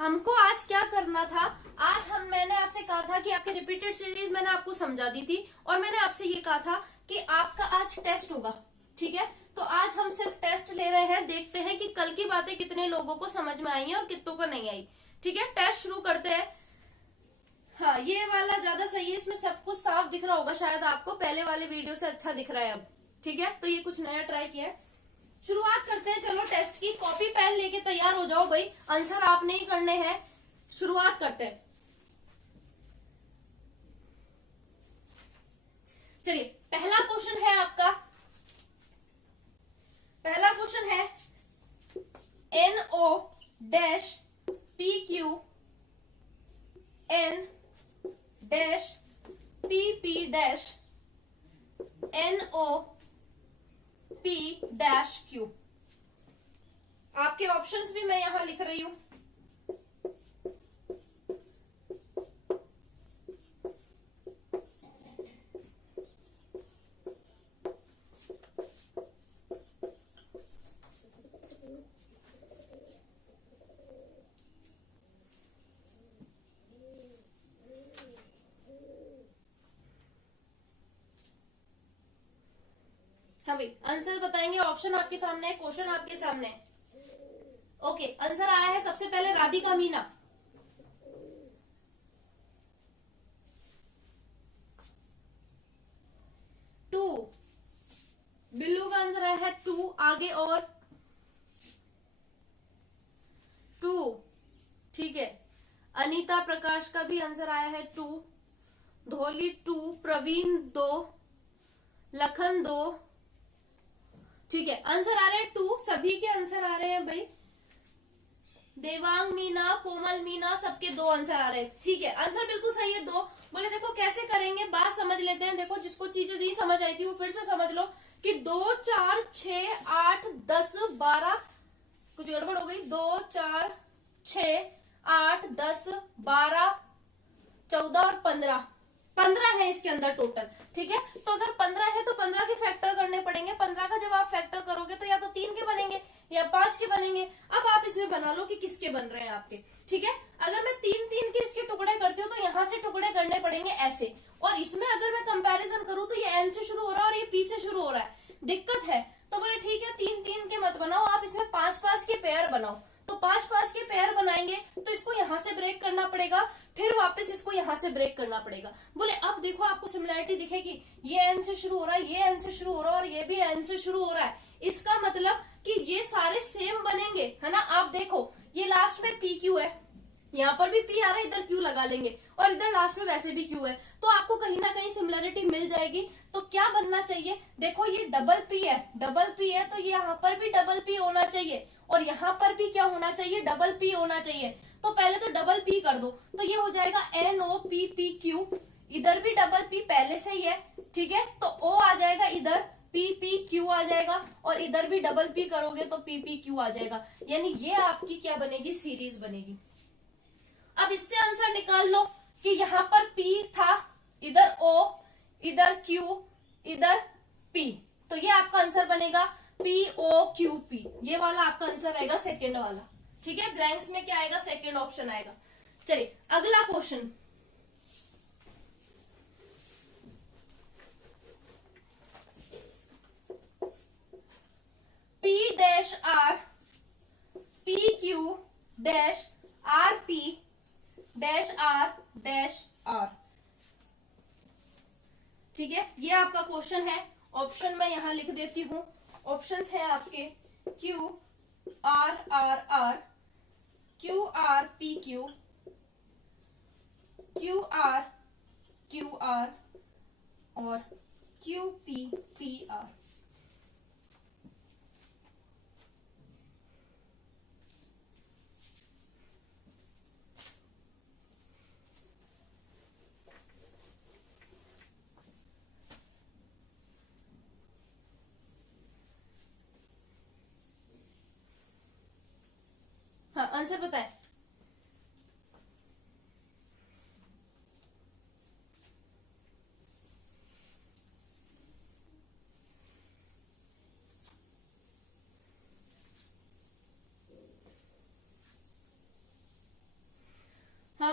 हमको आज क्या करना था। आज मैंने आपसे कहा था कि आपकी रिपीटेड सीरीज मैंने आपको समझा दी थी और मैंने आपसे ये कहा था कि आपका आज टेस्ट होगा। ठीक है, तो आज हम सिर्फ टेस्ट ले रहे हैं, देखते हैं कि कल की बातें कितने लोगों को समझ में आई हैं और कितनों को नहीं आई। ठीक है, टेस्ट शुरू करते हैं। हाँ, ये वाला ज्यादा सही है, इसमें सब कुछ साफ दिख रहा होगा शायद आपको, पहले वाले वीडियो से अच्छा दिख रहा है अब। ठीक है, तो ये कुछ नया ट्राई किया है। शुरुआत करते हैं, चलो टेस्ट की। कॉपी पेन लेके तैयार हो जाओ भाई, आंसर आपने ही करने हैं। शुरुआत करते हैं। चलिए, पहला क्वेश्चन है आपका। पहला क्वेश्चन है NO dash PQ N dash PP dash NO P dash Q। आपके ऑप्शंस भी मैं यहां लिख रही हूं। हाँ भाई, आंसर बताएंगे। ऑप्शन आपके सामने है, क्वेश्चन आपके सामने है। ओके, आंसर आया है सबसे पहले राधिका मीना। टू, बिल्लू का आंसर आया है 2। आगे और 2। ठीक है, अनीता प्रकाश का भी आंसर आया है 2। धोली 2, प्रवीण 2, लखन 2। ठीक है, आंसर आ रहे हैं 2, सभी के आंसर आ रहे हैं भाई। देवांग मीना, कोमल मीना, सबके 2 आंसर आ रहे हैं। ठीक है, आंसर बिल्कुल सही है 2। बोले देखो कैसे करेंगे, बात समझ लेते हैं। देखो, जिसको चीजें नहीं समझ आई थी वो फिर से समझ लो कि 2 4 6 8 10 12, कुछ गड़बड़ हो गई। 2 4 6 8 10 12 14 और 15 है इसके अंदर टोटल। ठीक है, तो अगर 15 है तो 15 के फैक्टर करने पड़ेंगे। 15 का जब आप फैक्टर करोगे तो या तो 3 के बनेंगे या 5 के बनेंगे। अब आप इसमें बना लो कि किसके बन रहे हैं आपके। ठीक है, अगर मैं 3 के इसके टुकड़े करती हूँ तो यहाँ से टुकड़े करने पड़ेंगे ऐसे, और इसमें अगर मैं कंपैरिजन करूँ तो ये N से शुरू हो रहा है और ये P से शुरू हो रहा है। दिक्कत है, तो बोले ठीक है 3 के मत बनाओ, आप इसमें 5 के पेयर बनाओ। तो 5 के पेयर बनाएंगे तो इसको यहां से ब्रेक करना पड़ेगा, फिर वापस इसको यहां से ब्रेक करना पड़ेगा। बोले अब देखो आपको सिमिलैरिटी दिखेगी, ये N से शुरू हो रहा है, ये N से शुरू हो रहा है और ये भी N से शुरू हो रहा है। इसका मतलब कि ये सारे सेम बनेंगे, है ना। आप देखो ये लास्ट में PQ है, यहाँ पर भी P आ रहा है, इधर Q लगा लेंगे और इधर लास्ट में वैसे भी Q है, तो आपको कहीं ना कहीं सिमिलरिटी मिल जाएगी। तो क्या बनना चाहिए, देखो ये डबल P है तो यहाँ पर भी डबल P होना चाहिए और यहाँ पर भी क्या होना चाहिए, डबल P होना चाहिए। तो पहले तो डबल P कर दो, तो ये हो जाएगा NOPPQ। इधर भी डबल P पहले से ही है, ठीक है, तो O आ जाएगा इधर, PPQ आ जाएगा और इधर भी डबल P करोगे तो PPQ आ जाएगा। यानी ये आपकी क्या बनेगी, सीरीज बनेगी। अब इससे आंसर निकाल लो कि यहाँ पर P था, इधर O, इधर Q, इधर P, तो ये आपका आंसर बनेगा POQP। ये वाला आपका आंसर रहेगा सेकेंड वाला। ठीक है, ब्लैंक्स में क्या आएगा, सेकेंड ऑप्शन आएगा। चलिए अगला question. P dash R PQ dash RP dash R dash R। ठीक है, ये आपका क्वेश्चन है। ऑप्शन मैं यहां लिख देती हूं। ऑप्शंस है आपके Q R R R, Q R P Q, Q R Q R और Q P P R। हाँ, आंसर बताए।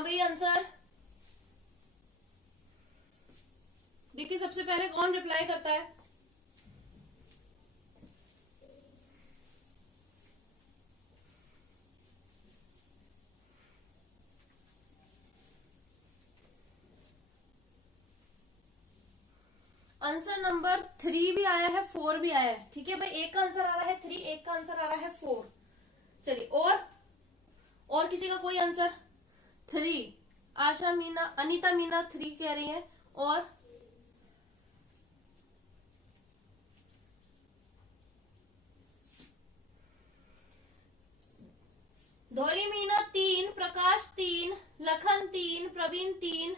भाई आंसर देखिए, सबसे पहले कौन रिप्लाई करता है? आंसर नंबर 3 भी आया है, 4 भी आया है। ठीक है भाई, एक का आंसर आ रहा है 3, एक का आंसर आ रहा है 4। चलिए, और किसी का कोई आंसर? 3 आशा मीना, अनीता मीना 3 कह रही है। और धौली मीना 3, प्रकाश 3, लखन 3, प्रवीण 3,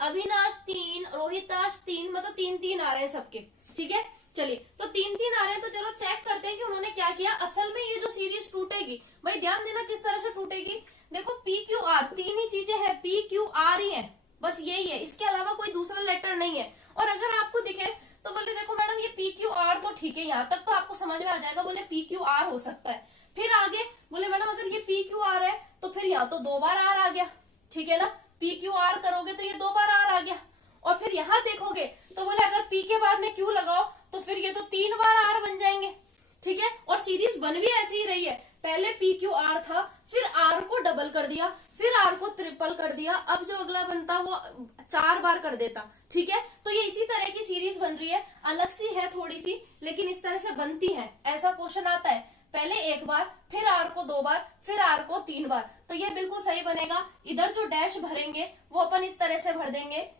अभिनाश 3, रोहिताश 3, मतलब 3-3 आ रहे हैं सबके। ठीक है, चलिए, तो 3-3 आ रहे हैं, तो चलो चेक करते हैं कि उन्होंने क्या किया। असल में ये जो सीरीज टूटेगी भाई, ध्यान देना किस तरह से टूटेगी। देखो पी क्यू आर, 3 ही चीजें हैं, पी क्यू आर ही है, बस यही है, इसके अलावा कोई दूसरा लेटर नहीं है। और अगर आपको दिखे तो बोले देखो मैडम ये पी क्यू आर तो ठीक है, यहाँ तक तो आपको समझ में आ जाएगा, बोले पी क्यू आर हो सकता है। फिर आगे बोले मैडम अगर ये पी क्यू आर है तो फिर यहाँ तो 2 बार आर आ गया। ठीक है ना, पी क्यू आर करोगे तो ये 2 बार आर आ गया। और फिर यहाँ देखोगे तो बोले अगर पी के बाद में क्यू लगाओ तो फिर ये तो 3 बार आर बन जाएंगे। ठीक है, और सीरीज बन भी ऐसी ही रही है, पहले पी क्यू आर था, फिर आर को डबल कर दिया, फिर आर को ट्रिपल कर दिया, अब जो अगला बनता वो 4 बार कर देता। ठीक है, तो ये इसी तरह की सीरीज बन रही है, अलग सी है थोड़ी सी, लेकिन इस तरह से बनती है। ऐसा क्वेश्चन आता है, पहले 1 बार, फिर आर को 2 बार, फिर आर को 3 बार, तो ये बिल्कुल सही बनेगा। इधर जो डैश भरेंगे वो अपन इस तरह से भर देंगे,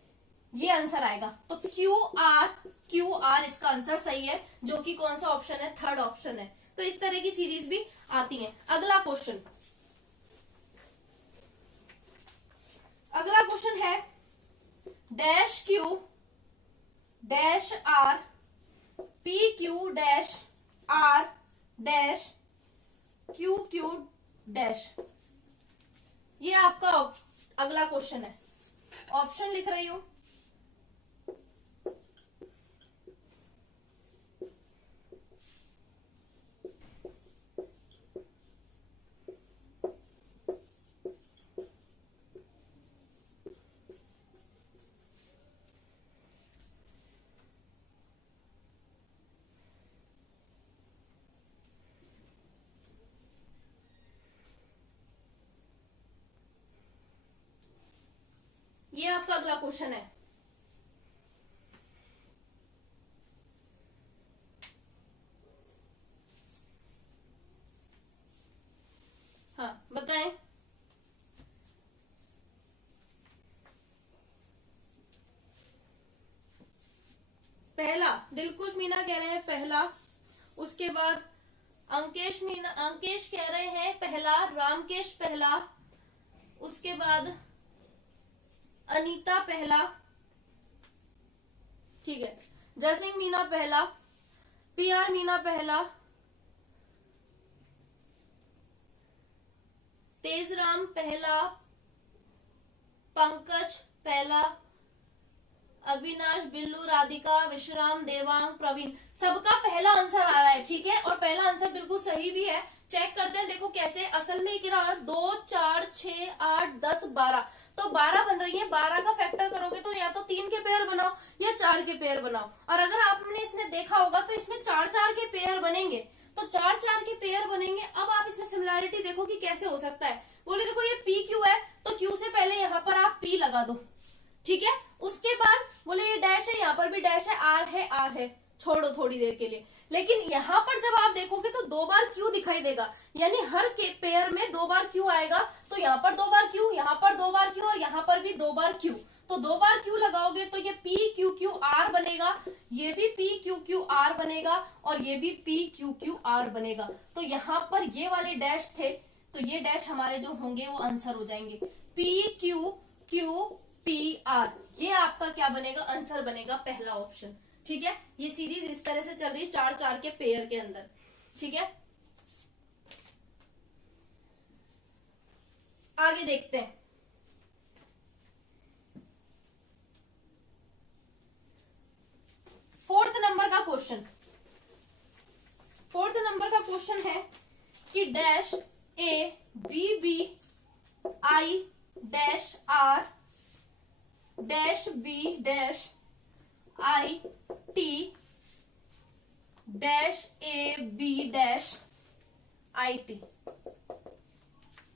ये आंसर आएगा। तो क्यू आर इसका आंसर सही है, जो कि कौन सा ऑप्शन है? 3rd ऑप्शन है। तो इस तरह की सीरीज भी आती है। अगला क्वेश्चन है dash Q dash R, P Q dash R dash Q Q dash. ये आपका अगला क्वेश्चन है। ऑप्शन लिख रही हूं, ये आपका अगला क्वेश्चन है। हाँ बताएं। पहला दिलकुश मीना कह रहे हैं पहला, उसके बाद अंकेश कह रहे हैं पहला, रामकेश पहला, उसके बाद अनीता पहला। ठीक है, जयसिंह मीना पहला, पीआर मीना पहला, तेजराम पहला, पंकज पहला, अविनाश, बिल्लू, राधिका, विश्राम, देवांग, प्रवीण, सबका पहला आंसर आ रहा है। ठीक है, और पहला आंसर बिल्कुल सही भी है। चेक करते हैं, देखो कैसे। असल में क्या 2 4 6 8 10 12, तो 12 बन रही है। 12 का फैक्टर करोगे तो या तो 3 के पेयर बनाओ या 4 के पेयर बनाओ। और अगर आपने इसमें देखा होगा तो इसमें 4-4 के पेयर बनेंगे, तो 4-4 के पेयर बनेंगे। अब आप इसमें सिमिलैरिटी देखो कि कैसे हो सकता है। बोले देखो ये पी क्यू है, तो क्यू से पहले यहाँ पर आप पी लगा दो। ठीक है, उसके बाद बोले ये डैश है, यहाँ पर भी डैश है, आर है, छोड़ो थोड़ी देर के लिए। लेकिन यहाँ पर जब आप देखोगे तो 2 बार क्यू दिखाई देगा, यानी हर के पेयर में 2 बार क्यू आएगा। तो यहाँ पर 2 बार क्यू, यहाँ पर 2 बार क्यू, और यहाँ पर भी 2 बार क्यू। तो 2 बार क्यू लगाओगे तो ये पी क्यू क्यू आर बनेगा, ये भी पी क्यू क्यू आर बनेगा, और ये भी पी क्यू क्यू आर बनेगा। तो यहाँ पर ये वाले डैश थे, तो ये डैश हमारे जो होंगे वो आंसर हो जाएंगे। P Q Q P R, ये आपका क्या बनेगा? आंसर बनेगा पहला ऑप्शन। ठीक है, ये सीरीज इस तरह से चल रही है 4-4 के पेयर के अंदर। ठीक है, आगे देखते हैं। फोर्थ नंबर का क्वेश्चन है कि dash A B B I dash R dash B dash I T dash A B dash I T.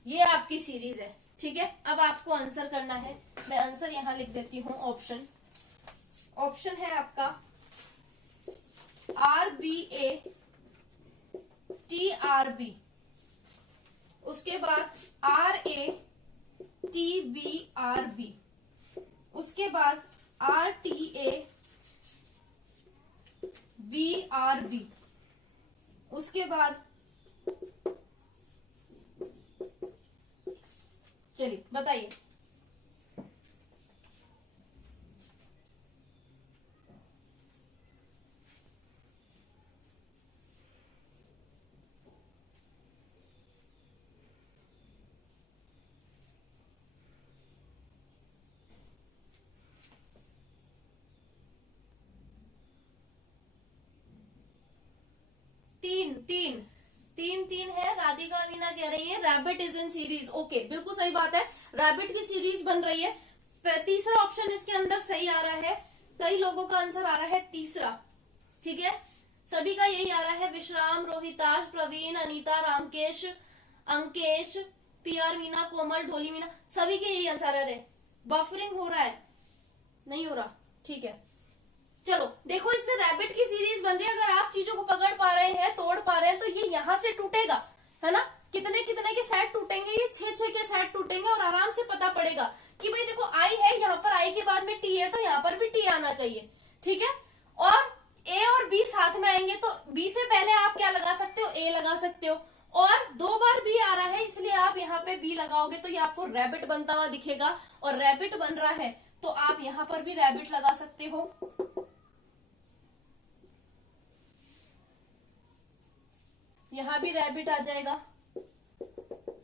ये आपकी सीरीज है, ठीक है। अब आपको आंसर करना है, मैं आंसर यहां लिख देती हूं। ऑप्शन है आपका R B A T R B, उसके बाद R A T B R B, उसके बाद R T A B R B, उसके बाद चलिए बताइए। तीन तीन तीन तीन है। राधिका मीना कह रही है rabbit is in series. Okay, बिल्कुल सही बात है, रैबिट की सीरीज बन रही है। तीसरा ऑप्शन इसके अंदर सही आ रहा है। कई लोगों का आंसर आ रहा है तीसरा, ठीक है। सभी का यही आ रहा है। विश्राम, रोहिताश, प्रवीण, अनीता, रामकेश, अंकेश, पीआर मीना, कोमल, ढोली मीना, सभी के यही आंसर आ रहे। बफरिंग हो रहा है, नहीं हो रहा, ठीक है। चलो देखो, इसमें रैबिट की सीरीज बन रही है। अगर आप चीजों को पकड़ पा रहे हैं, तोड़ पा रहे हैं, तो ये यहां से टूटेगा, है ना। कितने कितने के सेट टूटेंगे, ये 6 के सेट टूटेंगे और आराम से पता पड़ेगा कि भाई देखो आई है, यहाँ पर आई के बाद में टी है, तो यहाँ पर भी टी आना चाहिए, ठीक है। और ए और बी साथ में आएंगे, तो बी से पहले आप क्या लगा सकते हो, ए लगा सकते हो। और 2 बार बी आ रहा है, इसलिए आप यहाँ पे बी लगाओगे तो ये आपको रैबिट बनता हुआ दिखेगा। और रैबिट बन रहा है तो आप यहाँ पर भी रैबिट लगा सकते हो। यहां भी रैबिट आ जाएगा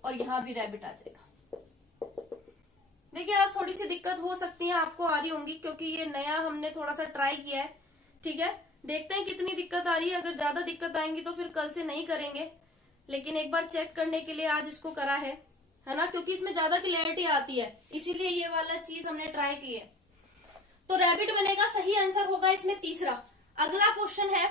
और यहां भी रैबिट आ जाएगा। देखिए, आज थोड़ी सी दिक्कत हो सकती है, आपको आ रही होंगी, क्योंकि ये नया हमने थोड़ा सा ट्राई किया है, ठीक है। देखते हैं कितनी दिक्कत आ रही है। अगर ज्यादा दिक्कत आएंगी तो फिर कल से नहीं करेंगे, लेकिन एक बार चेक करने के लिए आज इसको करा है ना, क्योंकि इसमें ज्यादा क्लैरिटी आती है, इसीलिए ये वाला चीज हमने ट्राई की है। तो रैबिट बनेगा, सही आंसर होगा इसमें तीसरा। अगला क्वेश्चन है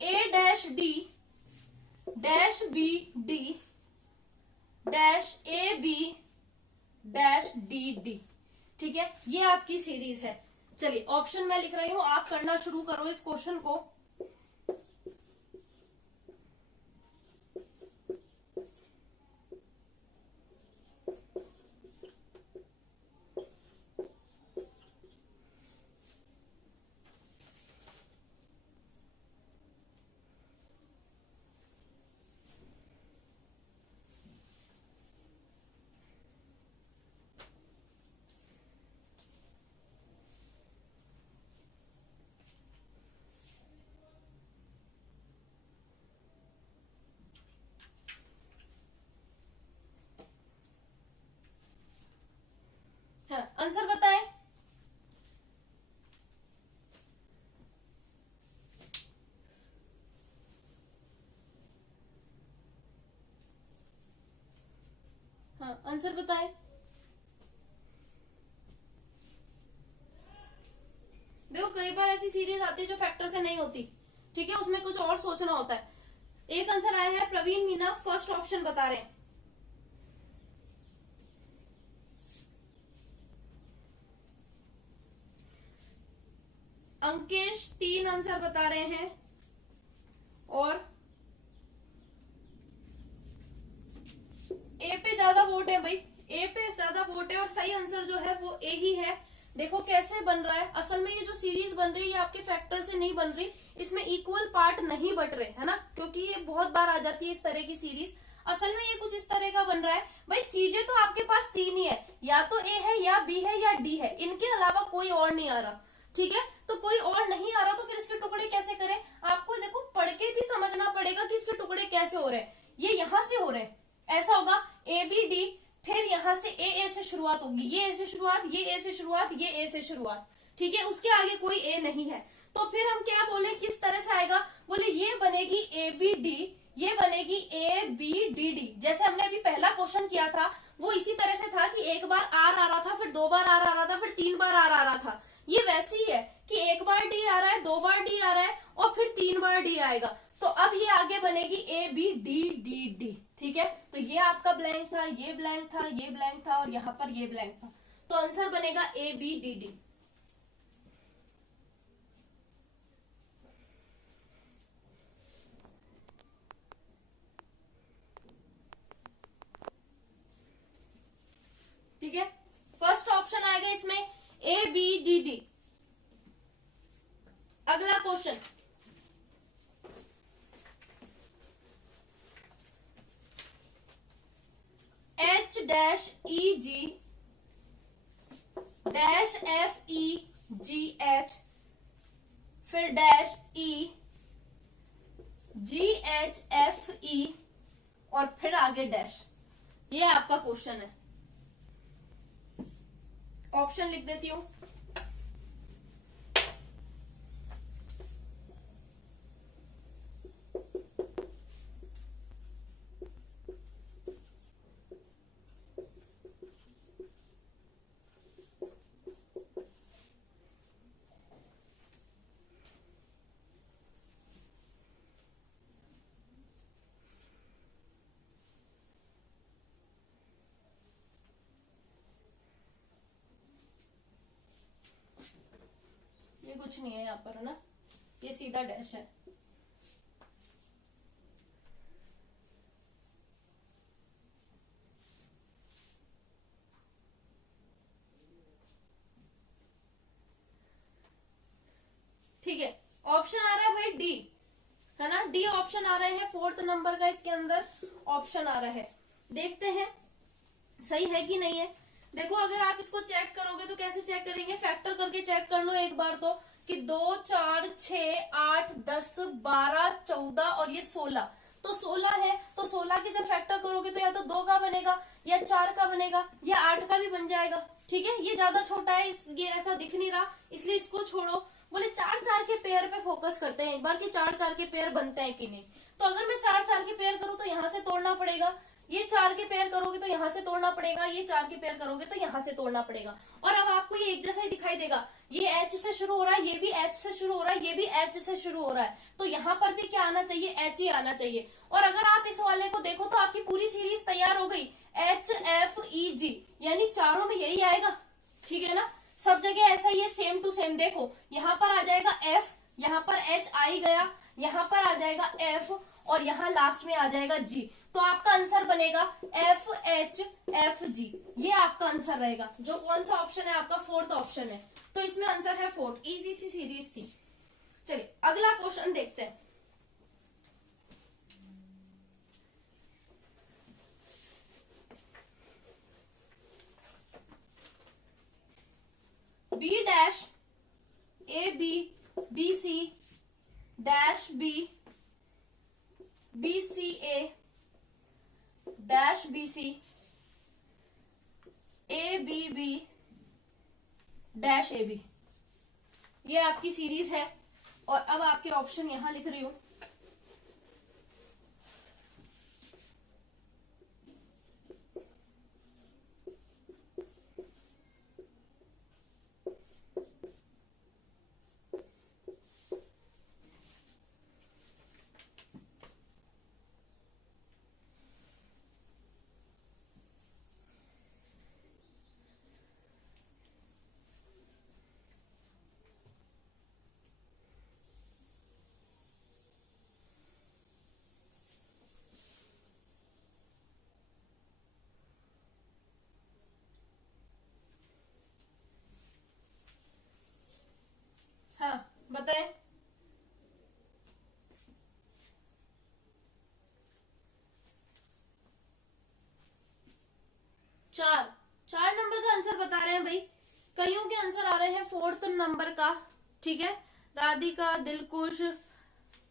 A dash D dash B D dash A B dash D D, ठीक है। ये आपकी सीरीज है। चलिए ऑप्शन मैं लिख रही हूं, आप करना शुरू करो इस क्वेश्चन को। हाँ, आंसर बताएं। हाँ, आंसर बताएं। देखो, कई बार ऐसी सीरीज आती है जो फैक्टर से नहीं होती, ठीक है, उसमें कुछ और सोचना होता है। एक आंसर आया है, प्रवीण मीना फर्स्ट ऑप्शन बता रहे हैं। अंकेश 3 आंसर बता रहे हैं और ए पे ज्यादा वोट है भाई, ए पे ज्यादा वोट है और सही आंसर जो है वो ए ही है। देखो कैसे बन रहा है। असल में ये जो सीरीज बन रही है ये आपके फैक्टर से नहीं बन रही, इसमें इक्वल पार्ट नहीं बट रहे, है ना, क्योंकि ये बहुत बार आ जाती है इस तरह की सीरीज। असल में ये कुछ इस तरह का बन रहा है। भाई चीजें तो आपके पास 3 ही है, या तो ए है या बी है या डी है, इनके अलावा कोई और नहीं आ रहा, ठीक है। तो कोई और नहीं आ रहा तो फिर इसके टुकड़े कैसे करें, आपको देखो पढ़ के भी समझना पड़ेगा कि इसके टुकड़े कैसे हो रहे हैं। ये यहां से हो रहे हैं, ऐसा होगा ए बी डी, फिर यहां से ए से शुरुआत होगी, ये ए से शुरुआत, ये ए से शुरुआत, ये ए से शुरुआत, ठीक है। उसके आगे कोई ए नहीं है, तो फिर हम क्या बोले, किस तरह से आएगा, बोले ये बनेगी ए बी डी, ये बनेगी ए बी डी डी। जैसे हमने अभी पहला क्वेश्चन किया था वो इसी तरह से था कि एक बार आर आ रहा था, फिर 2 बार आर आ रहा था, फिर 3 बार आर आ रहा था। ये वैसे ही है कि एक बार डी आ रहा है, 2 बार डी आ रहा है और फिर 3 बार डी आएगा। तो अब ये आगे बनेगी A B D D D. ठीक है, तो ये आपका ब्लैंक था, ये ब्लैंक था, ये ब्लैंक था और यहाँ पर ये ब्लैंक था। तो आंसर बनेगा ए बी डी डी। ठीक है, फर्स्ट ऑप्शन आएगा इसमें ए बी डी डी। अगला question, H dash E G dash F E G H फिर dash E G H F E और फिर आगे डैश। ये आपका क्वेश्चन है। ऑप्शन लिख देती हूं। ये कुछ नहीं है यहाँ पर, है ना, ये सीधा डैश है। ठीक है, ऑप्शन आ रहा है भाई डी, है ना, डी ऑप्शन आ रहे हैं। 4th नंबर का इसके अंदर ऑप्शन आ रहा है। देखते हैं सही है कि नहीं है। देखो अगर आप इसको चेक करोगे तो कैसे चेक करेंगे, फैक्टर करके चेक कर लो एक बार तो, कि 2 4 6 8 10 12 14 और ये 16। तो 16 है, तो 16 के जब फैक्टर करोगे तो या तो 2 का बनेगा या 4 का बनेगा या 8 का भी बन जाएगा। ठीक है, ये ज्यादा छोटा है, ये ऐसा दिख नहीं रहा, इसलिए इसको छोड़ो। बोले 4 4 के पेयर पे फोकस करते हैं एक बार कि 4 4 के पेयर बनते हैं कि नहीं। तो अगर मैं 4 4 के पेयर करूं तो यहाँ से तोड़ना पड़ेगा, ये 4 के पेयर करोगे तो यहाँ से तोड़ना पड़ेगा, ये 4 के पेयर करोगे तो यहाँ से तोड़ना पड़ेगा। और अब आपको ये एक जैसा ही दिखाई देगा, ये एच से शुरू हो रहा है, ये भी एच से शुरू हो रहा है, ये भी एच से शुरू हो रहा है। तो यहाँ पर भी क्या आना चाहिए, एच ही आना चाहिए। और अगर आप इस वाले को देखो तो आपकी पूरी सीरीज तैयार हो गई, एच एफ ई जी, यानी चारों में यही आएगा। ठीक है ना, सब जगह ऐसा ही है, सेम टू सेम। देखो यहाँ पर आ जाएगा एफ, यहाँ पर एच आई गया, यहाँ पर आ जाएगा एफ और यहाँ लास्ट में आ जाएगा जी। तो आपका आंसर बनेगा एफ एच एफ जी। ये आपका आंसर रहेगा। जो कौन सा ऑप्शन है आपका, 4th ऑप्शन है। तो इसमें आंसर है 4th। इजी सी सीरीज थी। चलिए अगला क्वेश्चन देखते हैं। B dash A B B C dash B B C A dash B C A B B dash A B. ये आपकी सीरीज है। और अब आपके ऑप्शन यहां लिख रही हूं। हाँ बताएं। 4 नंबर का आंसर बता रहे हैं भाई। कईयों के आंसर आ रहे हैं 4th नंबर का। ठीक है, राधिका, दिलकुश,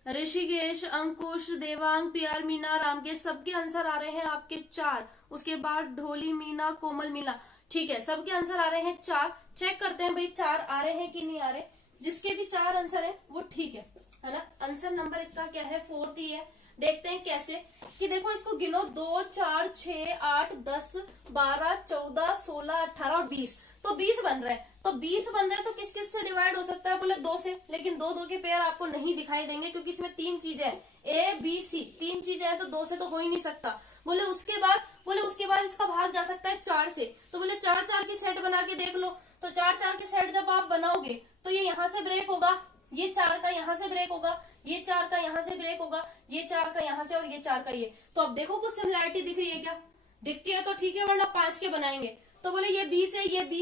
ऋषिकेश, अंकुश, देवांग, पीआर, मीना, रामकेश, सबके आंसर आ रहे हैं आपके 4। उसके बाद ढोली, मीना, कोमल, मीना। ठीक है, सबके आंसर आ रहे हैं 4। चेक करते हैं भाई 4 आ रहे हैं कि नहीं आ रहे। जिसके भी 4 आंसर है वो ठीक है। है ना। आंसर नंबर इसका क्या है, 4 ही है। देखते हैं कैसे, कि देखो इसको गिनो, 2 4 6 8 10 12 14 16 18 और 20, तो 20 बन रहा है। तो 20 बन रहा है तो किस किस से डिवाइड हो सकता है, बोले 2 से। लेकिन दो दो के पेयर आपको नहीं दिखाई देंगे क्योंकि इसमें 3 चीजें हैं, ए बी सी, 3 चीजें हैं, तो 2 से तो हो ही नहीं सकता। बोले उसके बाद इसका भाग जा सकता है 4 से। तो बोले 4 4 की सेट बना के देख लो। तो 4 4 की सेट जब आप बनाओगे तो ये यहाँ से ब्रेक होगा, ये 4 का यहाँ से ब्रेक होगा, ये 4 का यहाँ से ब्रेक होगा, ये 4 का यहाँ से, और ये 4 का ये। तो अब देखो कुछ सिमिलैरिटी दिख रही है क्या, दिखती है तो ठीक है, वरना 5 के बनाएंगे। तो बोले ये बी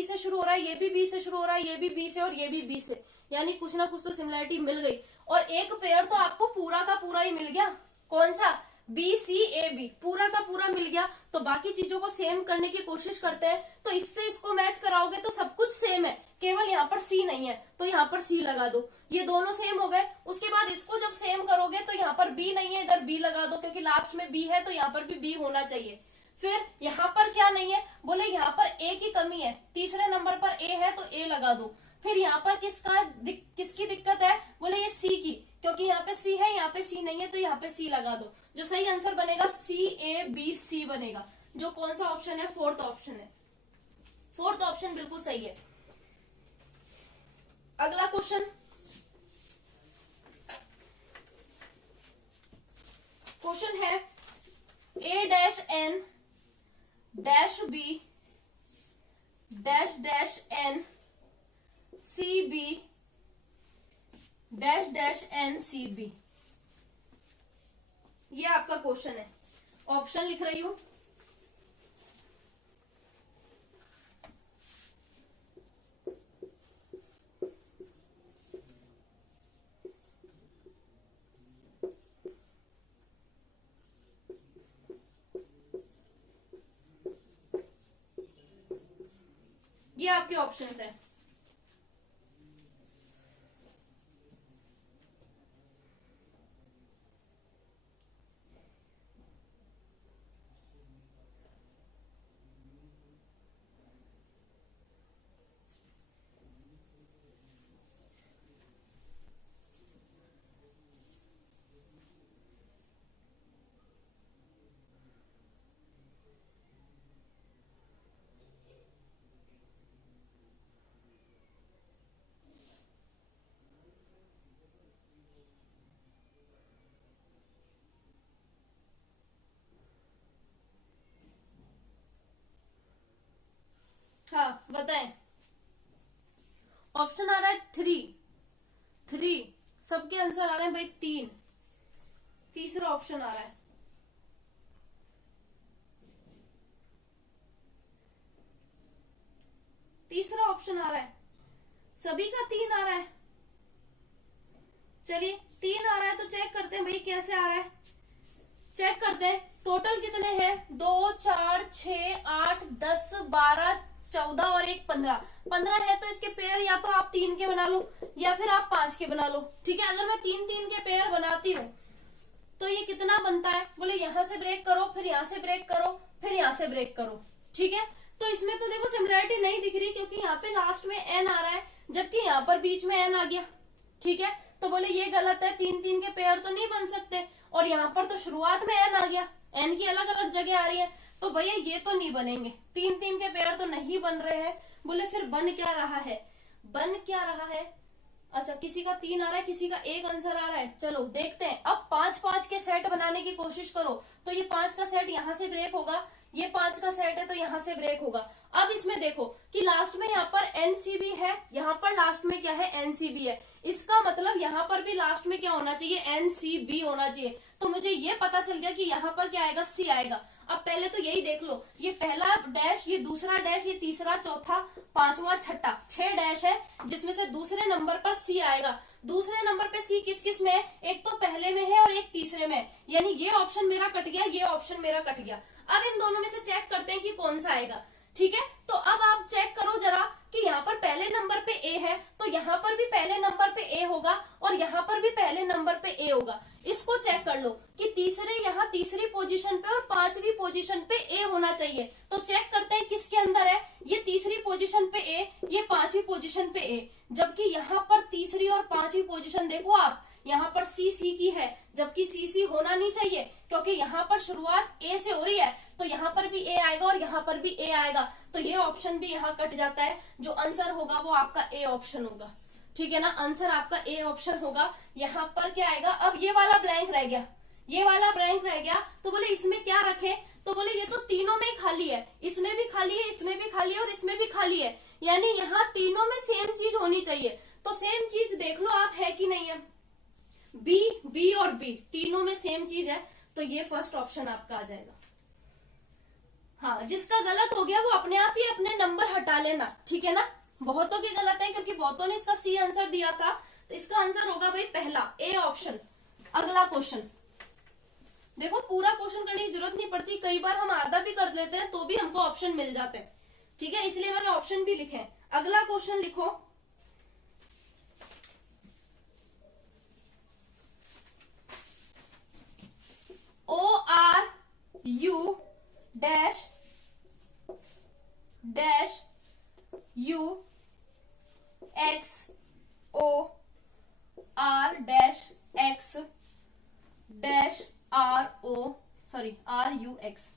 से शुरू हो रहा है, ये भी बी से शुरू हो रहा है, ये भी बी से, और ये भी बी से, यानी कुछ ना कुछ तो सिमिलैरिटी मिल गई। और एक पेयर तो आपको पूरा का पूरा ही मिल गया, कौन सा, बी सी ए बी, पूरा का पूरा मिल गया। तो बाकी चीजों को सेम करने की कोशिश करते हैं, तो इससे इसको मैच कराओगे तो सब कुछ सेम है, केवल यहाँ पर सी नहीं है, तो यहाँ पर सी लगा दो, ये दोनों सेम हो गए। उसके बाद इसको जब सेम करोगे तो यहाँ पर बी नहीं है, इधर बी लगा दो, क्योंकि लास्ट में बी है तो यहाँ पर भी बी होना चाहिए। फिर यहाँ पर क्या नहीं है, बोले यहाँ पर ए की कमी है, तीसरे नंबर पर ए है तो ए लगा दो। फिर यहाँ पर किसकी दिक्कत है, बोले ये सी की, क्योंकि यहाँ पे सी है, यहाँ पे सी नहीं है, तो यहाँ पे सी लगा दो। जो सही आंसर बनेगा सी ए बी सी बनेगा, जो कौन सा ऑप्शन है, 4th ऑप्शन है। 4th ऑप्शन बिल्कुल सही है। अगला क्वेश्चन, क्वेश्चन है A dash N dash B dash dash N C B dash dash N C B, ये आपका क्वेश्चन है। ऑप्शन लिख रही हूं, ये आपके ऑप्शंस है। हाँ बताएं। ऑप्शन आ रहा है 3, सबके आंसर आ रहे हैं भाई 3, तीसरा ऑप्शन आ रहा है। तीसरा ऑप्शन आ रहा है, सभी का 3 आ रहा है। चलिए 3 आ रहा है तो चेक करते हैं भाई कैसे आ रहा है, चेक करते हैं। टोटल कितने हैं, 2 4 6 8 10 12 14 और 1 15, 15 है। तो इसके पेयर या तो आप 3 के बना लो या फिर आप 5 के बना लो, ठीक है। अगर मैं 3 के पेयर बनाती हूँ तो ये कितना बनता है, बोले यहाँ से ब्रेक करो, फिर यहाँ से ब्रेक करो, फिर यहाँ से ब्रेक करो, ठीक है। तो इसमें तो देखो सिमिलैरिटी नहीं दिख रही, क्योंकि यहाँ पे लास्ट में एन आ रहा है, जबकि यहाँ पर बीच में एन आ गया, ठीक है। तो बोले ये गलत है, 3 के पेयर तो नहीं बन सकते, और यहाँ पर तो शुरुआत में एन आ गया, एन की अलग अलग जगह आ रही है, तो भैया ये तो नहीं बनेंगे, 3 के पेयर तो नहीं बन रहे हैं। बोले फिर बन क्या रहा है, बन क्या रहा है, अच्छा किसी का 3 आ रहा है, किसी का 1 आंसर आ रहा है। चलो देखते हैं, अब 5 के सेट बनाने की कोशिश करो, तो ये 5 का सेट यहाँ से ब्रेक होगा, ये 5 का सेट है तो यहाँ से ब्रेक होगा। अब इसमें देखो कि लास्ट में यहाँ पर एनसीबी है, यहाँ पर लास्ट में क्या है, एनसीबी है, इसका मतलब यहाँ पर भी लास्ट में क्या होना चाहिए, एनसीबी होना चाहिए। तो मुझे ये पता चल गया कि यहाँ पर क्या आएगा, सी आएगा। अब पहले तो यही देख लो, ये पहला डैश, ये दूसरा डैश, ये तीसरा, चौथा, पांचवा, छठा, 6 डैश है, जिसमें से दूसरे नंबर पर सी आएगा। दूसरे नंबर पे सी किस किस में है, एक तो पहले में है और एक तीसरे में है, यानी ये ऑप्शन मेरा कट गया, ये ऑप्शन मेरा कट गया। अब इन दोनों में से चेक करते हैं कि कौन सा आएगा, ठीक है। तो अब आप चेक करो जरा कि यहाँ पर पहले नंबर पे ए है, तो यहाँ पर भी पहले नंबर पे ए होगा और यहाँ पर भी पहले नंबर पे ए होगा। इसको चेक कर लो कि तीसरे, यहाँ तीसरी पोजीशन पे और 5वीं पोजीशन पे ए होना चाहिए। तो चेक करते हैं किसके अंदर है, ये तीसरी पोजीशन पे ए, ये 5वीं पोजीशन पे ए, जबकि यहाँ पर तीसरी और 5वीं पोजीशन देखो आप, यहाँ पर सी सी की है, जबकि सी सी होना नहीं चाहिए, क्योंकि यहाँ पर शुरुआत ए से हो रही है, तो यहाँ पर भी ए आएगा और यहाँ पर भी ए आएगा, तो ये ऑप्शन भी यहाँ कट जाता है। जो आंसर होगा वो आपका ए ऑप्शन होगा, ठीक है ना, आंसर आपका ए ऑप्शन होगा। यहाँ पर क्या आएगा, अब ये वाला ब्लैंक रह गया, ये वाला ब्लैंक रह गया, तो बोले इसमें क्या रखें, तो बोले ये तो तीनों में ही खाली है, इसमें भी खाली है, इसमें भी खाली है और इसमें भी खाली है, यानी यहाँ तीनों में सेम चीज होनी चाहिए। तो सेम चीज देख लो आप है कि नहीं है, बी, बी और बी तीनों में सेम चीज है, तो ये फर्स्ट ऑप्शन आपका आ जाएगा। हाँ, जिसका गलत हो गया वो अपने आप ही अपने नंबर हटा लेना, ठीक है ना। बहुतों की गलत है, क्योंकि बहुतों ने इसका सी आंसर दिया था, तो इसका आंसर होगा भाई पहला ए ऑप्शन। अगला क्वेश्चन देखो, पूरा क्वेश्चन करने की जरूरत नहीं पड़ती, कई बार हम आधा भी कर देते हैं तो भी हमको ऑप्शन मिल जाते हैं, ठीक है, इसलिए मैंने ऑप्शन भी लिखे। अगला क्वेश्चन लिखो, O R U dash dash U X O R dash X dash R O sorry R U X,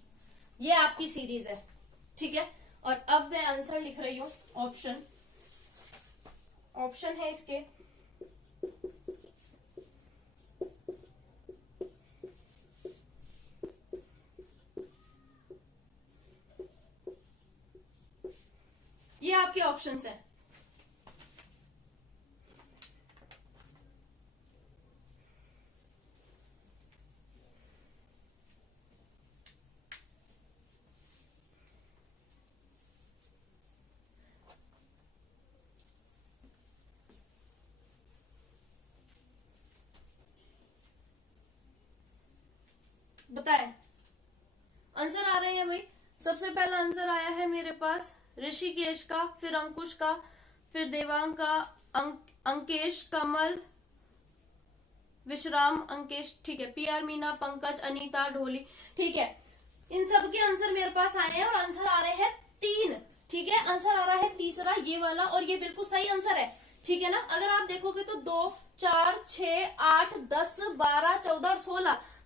ये आपकी सीरीज है, ठीक है। और अब मैं आंसर लिख रही हूं, ऑप्शन, ऑप्शन है इसके ये आपके ऑप्शंस है। बताए आंसर आ रहे हैं भाई। सबसे पहला आंसर आया है मेरे पास ऋषिकेश का, फिर अंकुश का, फिर देवांग का, अंकेश, कमल, विश्राम, अंकेश, ठीक है, पीआर, मीना, पंकज, अनीता, ढोली, ठीक है। इन सब के आंसर मेरे पास आए हैं और आंसर आ रहे हैं 3, ठीक है। आंसर आ रहा है तीसरा ये वाला, और ये बिल्कुल सही आंसर है, ठीक है ना। अगर आप देखोगे तो 2, 4, 6, 8, 10, 12, 14 और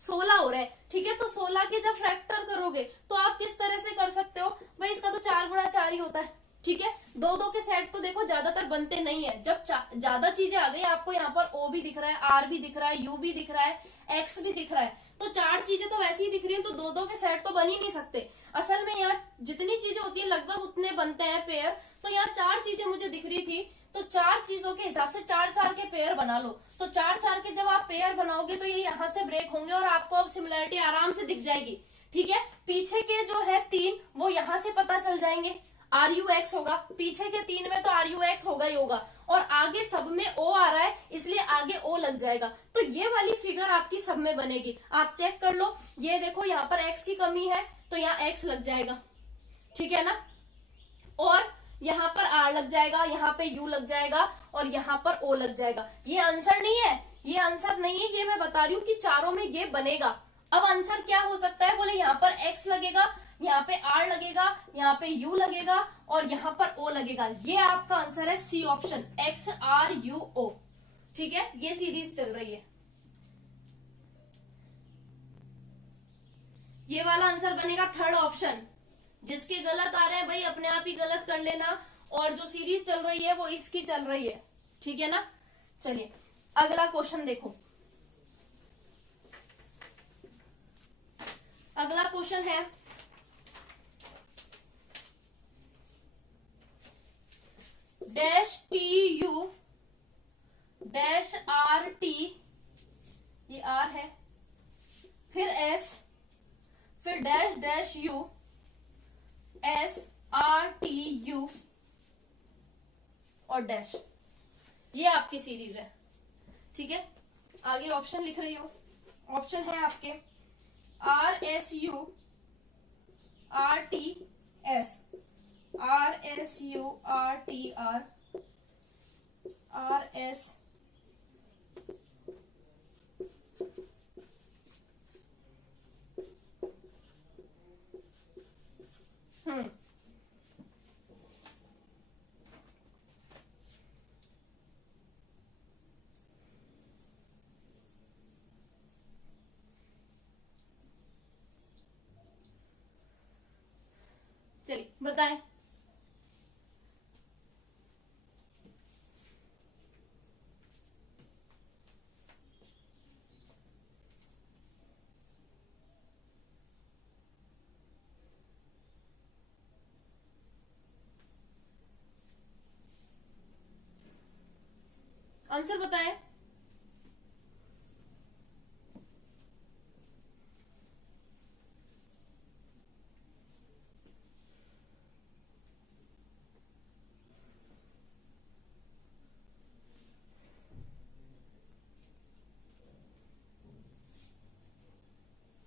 16 हो रहे हैं, ठीक है। तो 16 के जब फैक्टर करोगे तो आप किस तरह से कर सकते हो भाई, इसका तो 4 गुणा 4 ही होता है, ठीक है। 2-2 के सेट तो देखो ज्यादातर बनते नहीं है। जब ज्यादा चीजें आ गई, आपको यहाँ पर ओ भी दिख रहा है, आर भी दिख रहा है, यू भी दिख रहा है, एक्स भी दिख रहा है, तो 4 चीजें तो वैसी ही दिख रही है, तो 2-2 के सेट तो बन ही नहीं सकते। असल में यहाँ जितनी चीजें होती है लगभग उतने बनते हैं पेयर, तो यहाँ 4 चीजें मुझे दिख रही थी, तो 4 चीजों के हिसाब से 4-4 के पेयर बना लो। तो 4-4 के जब आप पेयर बनाओगे तो ये यहाँ से ब्रेक होंगे और आपको अब सिमिलरिटी आराम से दिख जाएगी, ठीक है। पीछे के जो है 3 वो यहाँ से पता चल जाएंगे, आर यू एक्स होगा, पीछे के 3 में तो आर यू एक्स होगा ही होगा, और आगे सब में ओ आ रहा है इसलिए आगे ओ लग जाएगा, तो ये वाली फिगर आपकी सब में बनेगी। आप चेक कर लो, ये देखो यहाँ पर एक्स की कमी है तो यहाँ एक्स लग जाएगा, ठीक है ना, और यहाँ पर आर लग जाएगा, यहाँ पे यू लग जाएगा और यहाँ पर ओ लग जाएगा। ये आंसर नहीं है, ये आंसर नहीं है, ये मैं बता रही हूँ कि चारों में ये बनेगा। अब आंसर क्या हो सकता है, बोले यहाँ पर एक्स लगेगा, यहाँ पे आर लगेगा, यहाँ पे यू लगेगा और यहाँ पर ओ लगेगा। ये आपका आंसर है C option, X R U O, ठीक है। ये सीरीज चल रही है, ये वाला आंसर बनेगा थर्ड ऑप्शन। जिसके गलत आ रहे हैं भाई अपने आप ही गलत कर लेना, और जो सीरीज चल रही है वो इसकी चल रही है, ठीक है ना। चलिए अगला क्वेश्चन देखो, अगला क्वेश्चन है dash T U dash R T, ये आर है, फिर एस, फिर dash dash U S R T U और डैश, ये आपकी सीरीज है, ठीक है। आगे ऑप्शन लिख रही हो, ऑप्शन है आपके R S U R T S, R S U R T R, R S बताएं। आंसर बताएं।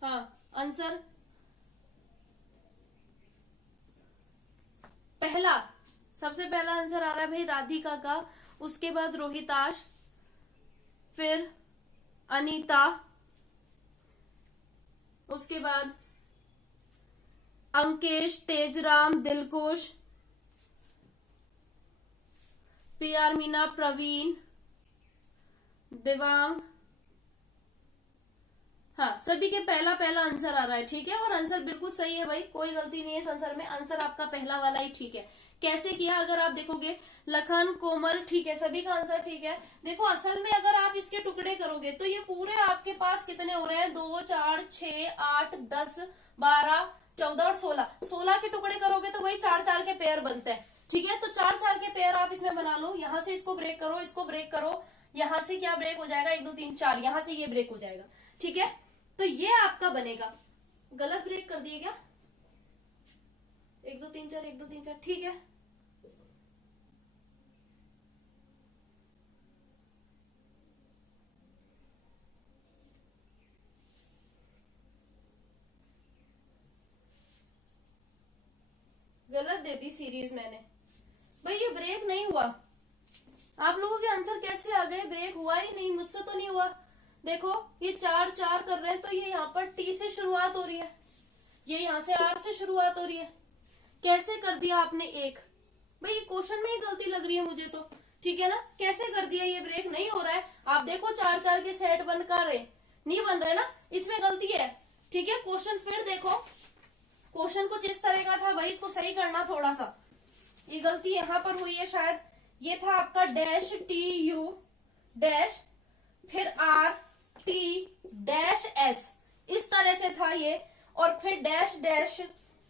हाँ, आंसर पहला, सबसे पहला आंसर आ रहा है भाई राधिका का, उसके बाद रोहिताश, फिर अनीता, उसके बाद अंकेश, तेजराम, दिलकुश, पीआर मीना, प्रवीण, दिवांग। हाँ, सभी के पहला पहला आंसर आ रहा है, ठीक है। और आंसर बिल्कुल सही है भाई, कोई गलती नहीं है इस आंसर में, आंसर आपका पहला वाला ही ठीक है। कैसे किया अगर आप देखोगे, लखन, कोमल, ठीक है, सभी का आंसर ठीक है। देखो असल में अगर आप इसके टुकड़े करोगे तो ये पूरे आपके पास कितने हो रहे हैं, 2 4 6 8 10 12 14 और 16, 16 के टुकड़े करोगे तो वही 4 4 के पेयर बनते हैं, ठीक है। तो 4 4 के पेयर आप इसमें बना लो, यहाँ से इसको ब्रेक करो, इसको ब्रेक करो, यहाँ से क्या ब्रेक हो जाएगा, 1 2 3 4, यहाँ से ये ब्रेक हो जाएगा, ठीक है। तो ये आपका बनेगा, गलत ब्रेक कर दिए क्या, 1 2 3 4 1 2 3 4, ठीक है। गलत दे दी सीरीज मैंने भाई, ये ब्रेक नहीं हुआ। आप लोगों के आंसर कैसे आ गए, ब्रेक हुआ ही नहीं, मुझसे तो नहीं हुआ। देखो ये 4 4 कर रहे हैं तो ये यहाँ पर टी से शुरुआत हो रही है, ये यहाँ से आर से शुरुआत हो रही है, कैसे कर दिया आपने एक, भाई ये क्वेश्चन में ही गलती लग रही है मुझे तो, ठीक है ना। कैसे कर दिया, ये ब्रेक नहीं हो रहा है। आप देखो 4 4 के सेट बन कर रहे, नहीं बन रहे ना, इसमें गलती है, ठीक है। क्वेश्चन फिर देखो, क्वेश्चन कुछ इस तरह का था भाई, इसको सही करना थोड़ा सा, ये गलती यहाँ पर हुई है शायद। ये था आपका डैश टी यू डैश, फिर आर टी डैश एस, इस तरह से था ये, और फिर डैश डैश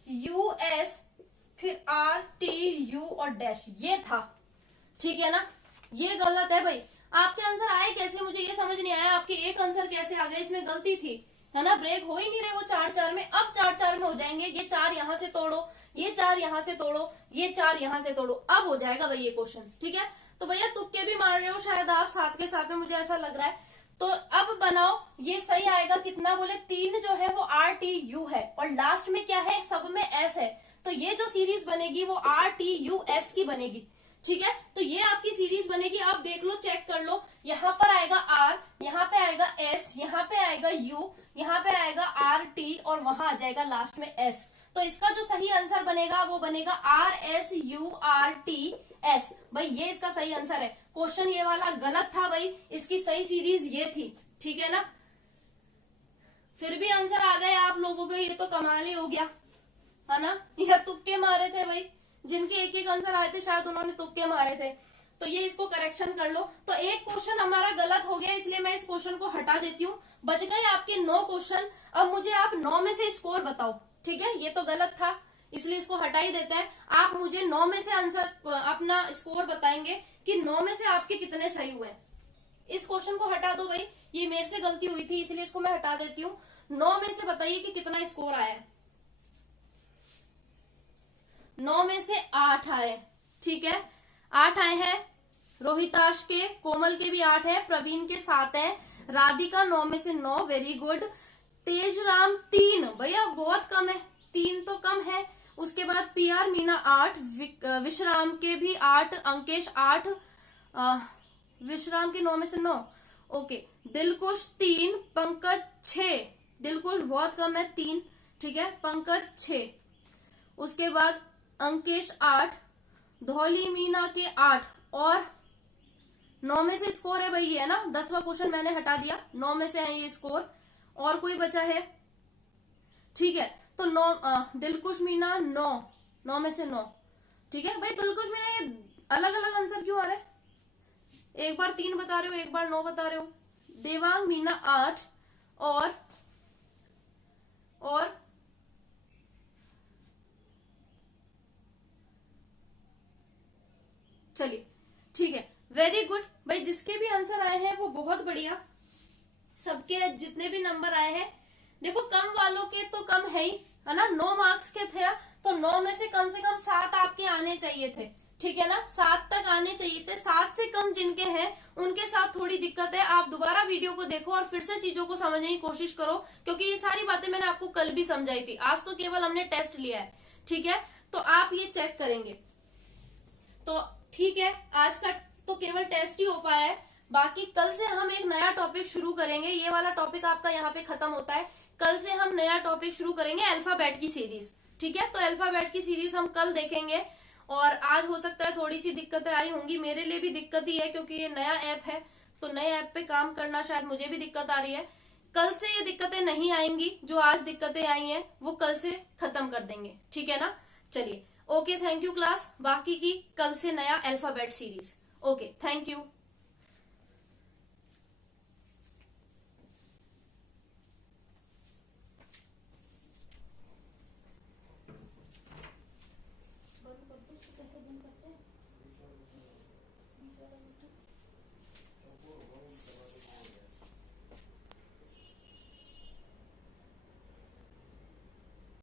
यू एस, फिर आर टी यू और डैश, ये था, ठीक है ना। ये गलत है भाई। आपके आंसर आए कैसे, मुझे ये समझ नहीं आया, आपके एक आंसर कैसे आ गए, इसमें गलती थी, है ना। ब्रेक हो ही नहीं रहे वो 4 4 में, अब 4 4 में हो जाएंगे। ये 4 यहाँ से तोड़ो, ये 4 यहाँ से तोड़ो, ये 4 यहाँ से तोड़ो, अब हो जाएगा भाई ये क्वेश्चन, ठीक है। तो भैया तुक्के भी मार रहे हो शायद आप साथ के साथ में, मुझे ऐसा लग रहा है। तो अब बनाओ, ये सही आएगा कितना, बोले 3 जो है वो आर टी यू है, और लास्ट में क्या है, सब में एस है, तो ये जो सीरीज बनेगी वो आर टी यू एस की बनेगी, ठीक है। तो ये आपकी सीरीज बनेगी, आप देख लो, चेक कर लो, यहाँ पर आएगा आर, यहाँ पे आएगा एस, यहाँ पे आएगा यू, यहाँ पे आएगा आर टी, और वहां आ जाएगा लास्ट में एस। तो इसका जो सही आंसर बनेगा वो बनेगा R S U R T S, भाई ये इसका सही आंसर है। क्वेश्चन ये वाला गलत था भाई, इसकी सही सीरीज ये थी, ठीक है ना। फिर भी आंसर आ गए आप लोगों को, ये तो कमाल ही हो गया, है ना। यह तुक्के मारे थे भाई, जिनके एक एक आंसर आए थे शायद उन्होंने तुक्के मारे थे। तो ये इसको करेक्शन कर लो। तो एक क्वेश्चन हमारा गलत हो गया, इसलिए मैं इस क्वेश्चन को हटा देती हूँ, बच गए आपके 9 क्वेश्चन। अब मुझे आप 9 में से स्कोर बताओ, ठीक है। ये तो गलत था इसलिए इसको हटा ही देते हैं। आप मुझे 9 में से आंसर अपना स्कोर बताएंगे कि 9 में से आपके कितने सही हुए। इस क्वेश्चन को हटा दो भाई, ये मेरे से गलती हुई थी इसलिए इसको मैं हटा देती हूँ। 9 में से बताइए कि कितना स्कोर आया है। 9 में से 8 आए, ठीक है, 8 आए हैं। रोहिताश के, कोमल के भी 8 है, प्रवीण के 7 है, राधिका 9 में से 9, वेरी गुड। तेजराम 3, भैया बहुत कम है, 3 तो कम है। उसके बाद पीआर मीना 8, विश्राम के भी 8, अंकेश 8, विश्राम के 9 में से 9, ओके। दिलकुश 3, पंकज 6, दिलकुश बहुत कम है 3, ठीक है, पंकज 6। उसके बाद अंकेश 8, धौली मीना के 8, और 9 में से स्कोर है भाई ये, है ना। 10वां क्वेश्चन मैंने हटा दिया, 9 में से है ये स्कोर। और कोई बचा है, ठीक है। तो 9 दिलकुश मीना 9, 9 में से 9। ठीक है भाई, कुछ मेरा ये अलग अलग आंसर क्यों आ रहा है? एक बार 3 बता रहे हो, एक बार 9 बता रहे हो। देवांग मीना 8 और चलिए ठीक है, वेरी गुड भाई। जिसके भी आंसर आए हैं वो बहुत बढ़िया, सबके जितने भी नंबर आए हैं। देखो कम वालों के तो कम है ना, 9 मार्क्स के थे तो 9 में से कम 7 आपके आने चाहिए थे। ठीक है ना, 7 तक आने चाहिए थे। 7 से कम जिनके हैं उनके साथ थोड़ी दिक्कत है। आप दोबारा वीडियो को देखो और फिर से चीजों को समझने की कोशिश करो, क्योंकि ये सारी बातें मैंने आपको कल भी समझाई थी। आज तो केवल हमने टेस्ट लिया है। ठीक है, तो आप ये चेक करेंगे तो ठीक है, आज का तो केवल टेस्ट ही हो पाया है। बाकी कल से हम एक नया टॉपिक शुरू करेंगे। ये वाला टॉपिक आपका यहाँ पे खत्म होता है। कल से हम नया टॉपिक शुरू करेंगे, अल्फाबेट की सीरीज। ठीक है, तो अल्फाबेट की सीरीज हम कल देखेंगे। और आज हो सकता है थोड़ी सी दिक्कतें आई होंगी, मेरे लिए भी दिक्कत ही है क्योंकि ये नया ऐप है, तो नए ऐप पे काम करना शायद मुझे भी दिक्कत आ रही है। कल से ये दिक्कतें नहीं आएंगी, जो आज दिक्कतें आई हैं वो कल से खत्म कर देंगे। ठीक है ना, चलिए ओके, थैंक यू क्लास। बाकी की कल से नया alphabet series. Okay, thank you.